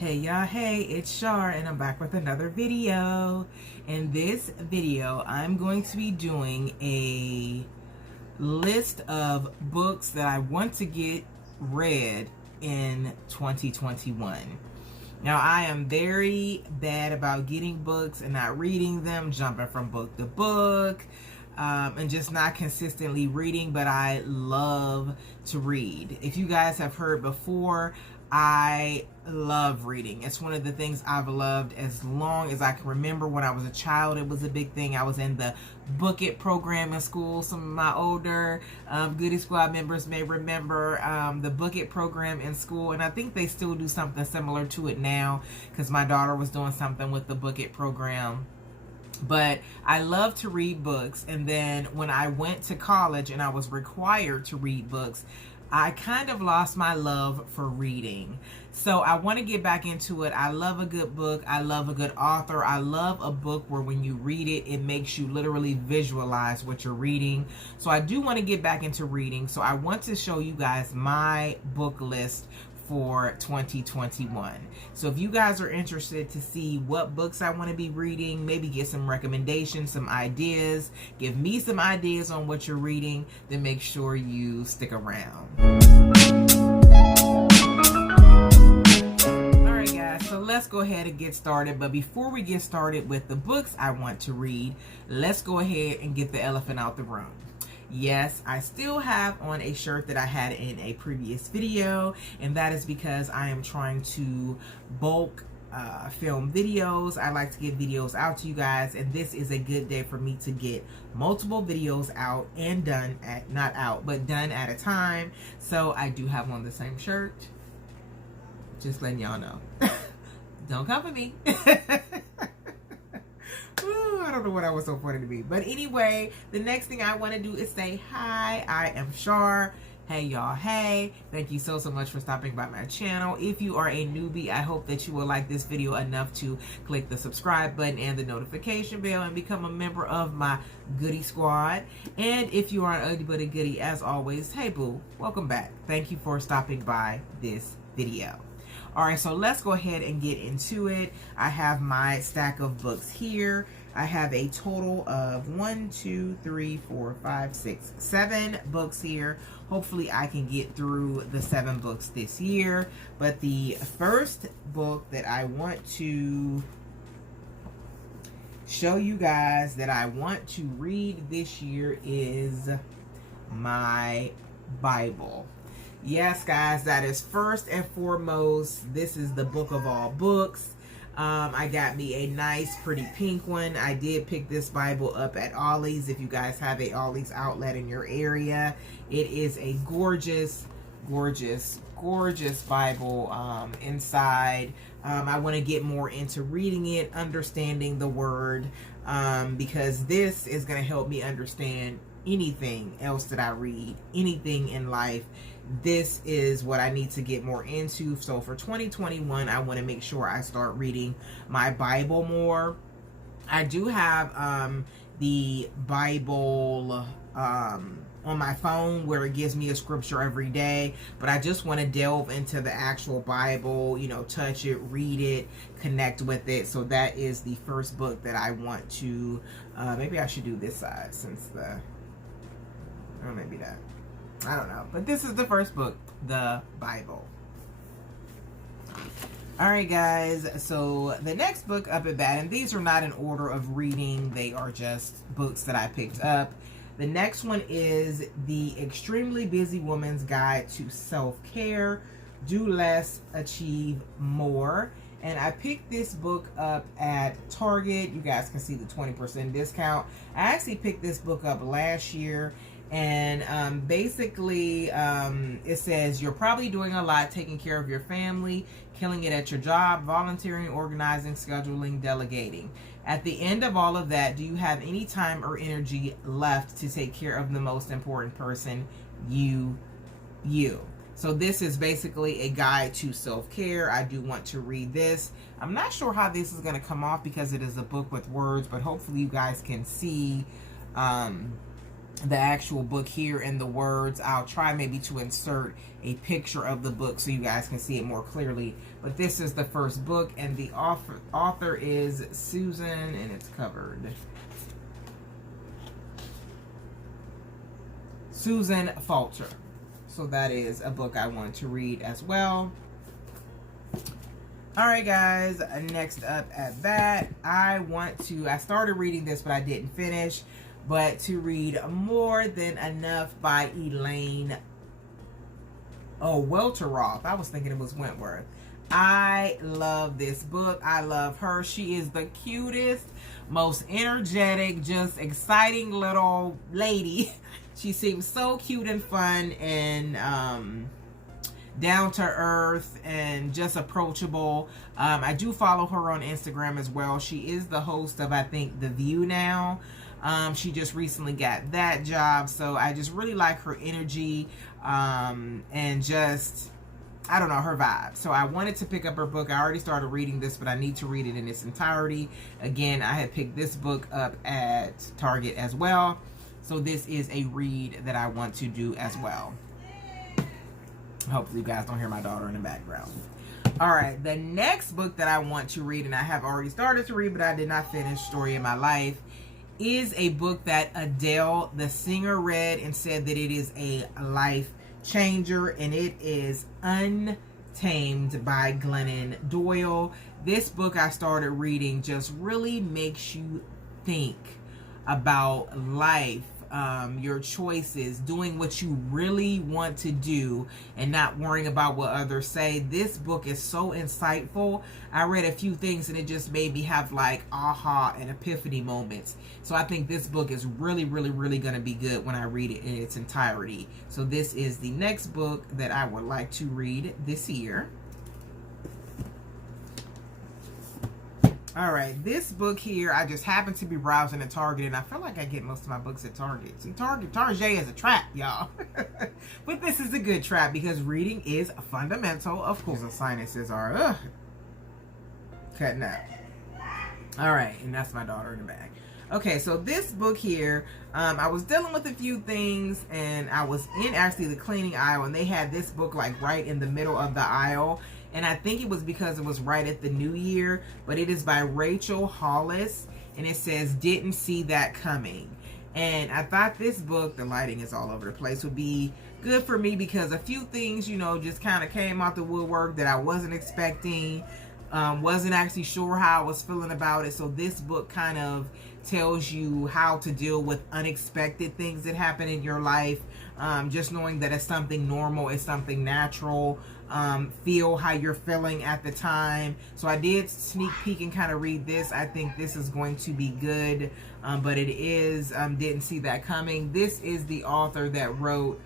Hey y'all, hey, it's Shar and I'm back with another video. In this video, I'm going to be doing a list of books that I want to get read in 2021. Now, I am very bad about getting books and not reading them, jumping from book to book, and just not consistently reading, but I love to read. If you guys have heard before, I love reading. It's one of the things I've loved as long as I can remember. When I was a child, it was a big thing. I was in the Book It program in school. Some of my older Goody Squad members may remember the Book It program in school, and I think they still do something similar to it now because my daughter was doing something with the Book It program. But I love to read books, and then when I went to college and I was required to read books, I kind of lost my love for reading. So I want to get back into it. I love a good book. I love a good author. I love a book where when you read it, it makes you literally visualize what you're reading. So I do want to get back into reading. So I want to show you guys my book list for 2021. So if you guys are interested to see what books I want to be reading, maybe get some recommendations, some ideas, give me some ideas on what you're reading, then make sure you stick around. Alright guys, so let's go ahead and get started. But before we get started with the books I want to read, let's go ahead and get the elephant out the room. Yes, I still have on a shirt that I had in a previous video, and that is because I am trying to bulk film videos. I like to get videos out to you guys, and this is a good day for me to get multiple videos out and done at, not out, but done at a time. So I do have on the same shirt. Just letting y'all know. Don't come for me. Ooh, I don't know what I was so funny to me. But anyway, the next thing I want to do is say hi. I am Shar. Hey y'all, hey. Thank you so much for stopping by my channel. If you are a newbie, I hope that you will like this video enough to click the subscribe button and the notification bell and become a member of my Goody Squad. And if you are an ugly but a goodie, as always, hey boo, welcome back. Thank you for stopping by this video. Alright, so let's go ahead and get into it. I have my stack of books here. I have a total of 1, 2, 3, 4, 5, 6, 7 books here. Hopefully I can get through the 7 books this year. But the first book that I want to show you guys that I want to read this year is my Bible. Yes, guys, that is first and foremost. This is the book of all books. I got me a nice, pretty pink one. I did pick this Bible up at Ollie's. If you guys have a Ollie's outlet in your area, it is a gorgeous, gorgeous, gorgeous Bible inside. I want to get more into reading it, understanding the word, because this is going to help me understand anything else that I read, anything in life. This is what I need to get more into. So for 2021, I want to make sure I start reading my Bible more. I do have the Bible on my phone where it gives me a scripture every day, but I just want to delve into the actual Bible, you know, touch it, read it, connect with it. So that is the first book that I want to, maybe I should do this side since or maybe that. I don't know. But this is the first book, the Bible. Alright guys, so the next book up at bat, and these are not in order of reading, they are just books that I picked up. The next one is The Extremely Busy Woman's Guide to Self-Care. Do Less, Achieve More. And I picked this book up at Target. You guys can see the 20% discount. I actually picked this book up last year. And basically, it says you're probably doing a lot, taking care of your family, killing it at your job, volunteering, organizing, scheduling, delegating. At the end of all of that, do you have any time or energy left to take care of the most important person, you? So this is basically a guide to self-care. I do want to read this. I'm not sure how this is going to come off because it is a book with words, but hopefully you guys can see the actual book here in the words. I'll try maybe to insert a picture of the book so you guys can see it more clearly. But this is the first book, and the author is Susan, and it's covered. Susan Falter. So that is a book I want to read as well. Alright guys, next up at that, I started reading this but I didn't finish, but to read More Than Enough by Elaine Welteroth. I was thinking it was Wentworth. I love this book. I love her. She is the cutest, most energetic, just exciting little lady. She seems so cute and fun and down to earth and just approachable. I do follow her on Instagram as well. She is the host of, I think, The View now. She just recently got that job, so I just really like her energy and just, I don't know, her vibe. So I wanted to pick up her book. I already started reading this, but I need to read it in its entirety. Again, I had picked this book up at Target as well. So this is a read that I want to do as well. Hopefully you guys don't hear my daughter in the background. Alright, the next book that I want to read, and I have already started to read, but I did not finish, Story of My Life, is a book that Adele, the singer, read and said that it is a life changer, and it is Untamed by Glennon Doyle. This book I started reading just really makes you think about life, your choices, doing what you really want to do and not worrying about what others say. This book is so insightful. I read a few things and it just made me have like aha and epiphany moments. So I think this book is really, really, really going to be good when I read it in its entirety. So this is the next book that I would like to read this year. All right, this book here, I just happened to be browsing at Target, and I feel like I get most of my books at Target. See, Target is a trap, y'all. But this is a good trap because reading is fundamental. Of course, the sinuses are cutting up. All right, and that's my daughter in the back. Okay, so this book here, I was dealing with a few things, and I was in actually the cleaning aisle, and they had this book like right in the middle of the aisle. And I think it was because it was right at the new year, but it is by Rachel Hollis, and it says, Didn't See That Coming. And I thought this book, the lighting is all over the place, would be good for me because a few things, you know, just kind of came out the woodwork that I wasn't expecting, wasn't actually sure how I was feeling about it. So this book kind of tells you how to deal with unexpected things that happen in your life. Just knowing that it's something normal, it's something natural. Feel how you're feeling at the time. So I did sneak peek and kind of read this. I think this is going to be good, but it is Didn't See That Coming. This is the author that wrote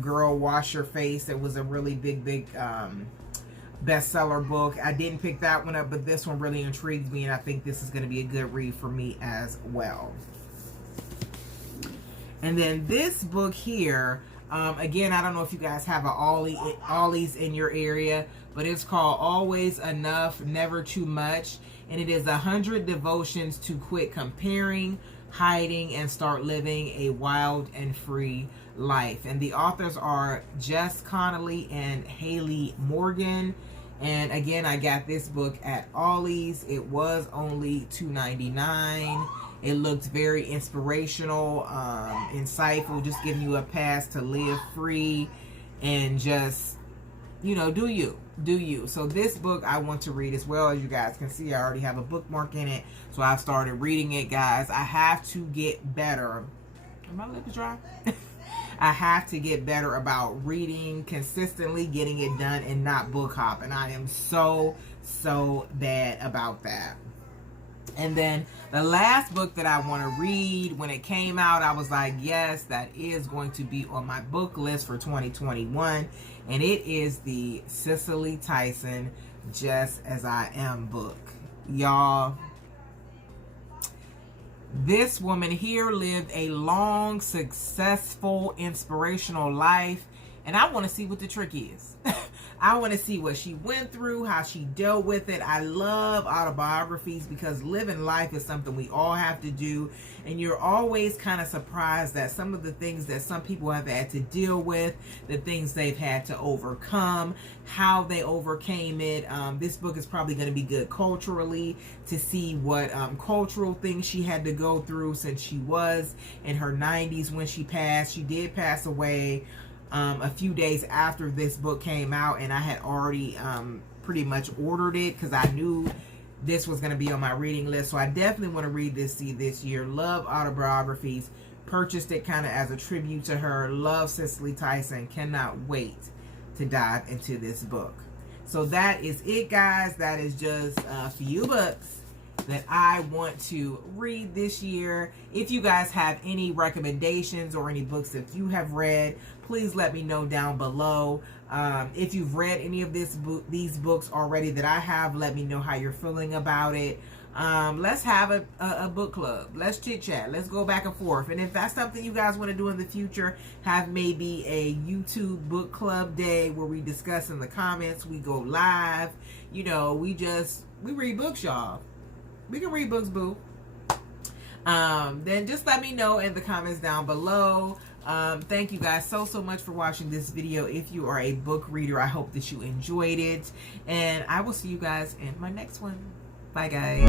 Girl Wash Your Face. It was a really big bestseller book. I didn't pick that one up, but this one really intrigued me, and I think this is going to be a good read for me as well. And then this book here, again, I don't know if you guys have an Ollie's in your area, but it's called Always Enough, Never Too Much. And it is 100 devotions to quit comparing, hiding, and start living a wild and free life. And the authors are Jess Connolly and Haley Morgan. And again, I got this book at Ollie's. It was only $2.99. It looked very inspirational, insightful, just giving you a pass to live free and just, you know, do you. So this book I want to read as well. As you guys can see, I already have a bookmark in it. So I've started reading it, guys. I have to get better. Are my lips dry? I have to get better about reading consistently, getting it done, and not book hopping. I am so bad about that. And then the last book that I want to read, when it came out, I was like, yes, that is going to be on my book list for 2021. And it is the Cicely Tyson Just As I Am book. Y'all, this woman here lived a long, successful, inspirational life. And I want to see what the trick is. I want to see what she went through, how she dealt with it. I love autobiographies because living life is something we all have to do. And you're always kind of surprised that some of the things that some people have had to deal with, the things they've had to overcome, how they overcame it. This book is probably going to be good culturally to see what cultural things she had to go through since she was in her 90s when she passed. She did pass away a few days after this book came out, and I had already pretty much ordered it because I knew this was going to be on my reading list. So I definitely want to read this year. Love autobiographies. Purchased it kind of as a tribute to her. Love Cicely Tyson. Cannot wait to dive into this book. So that is it, guys. That is just a few books that I want to read this year. If you guys have any recommendations or any books that you have read, please let me know down below. If you've read any of these books already that I have, let me know how you're feeling about it. Let's have a book club. Let's chit chat. Let's go back and forth. And if that's something you guys want to do in the future, have maybe a YouTube book club day where we discuss in the comments. We go live. You know, we read books, y'all. We can read books, boo. Then just let me know in the comments down below. Thank you guys so much for watching this video. If you are a book reader, I hope that you enjoyed it. And I will see you guys in my next one. Bye, guys.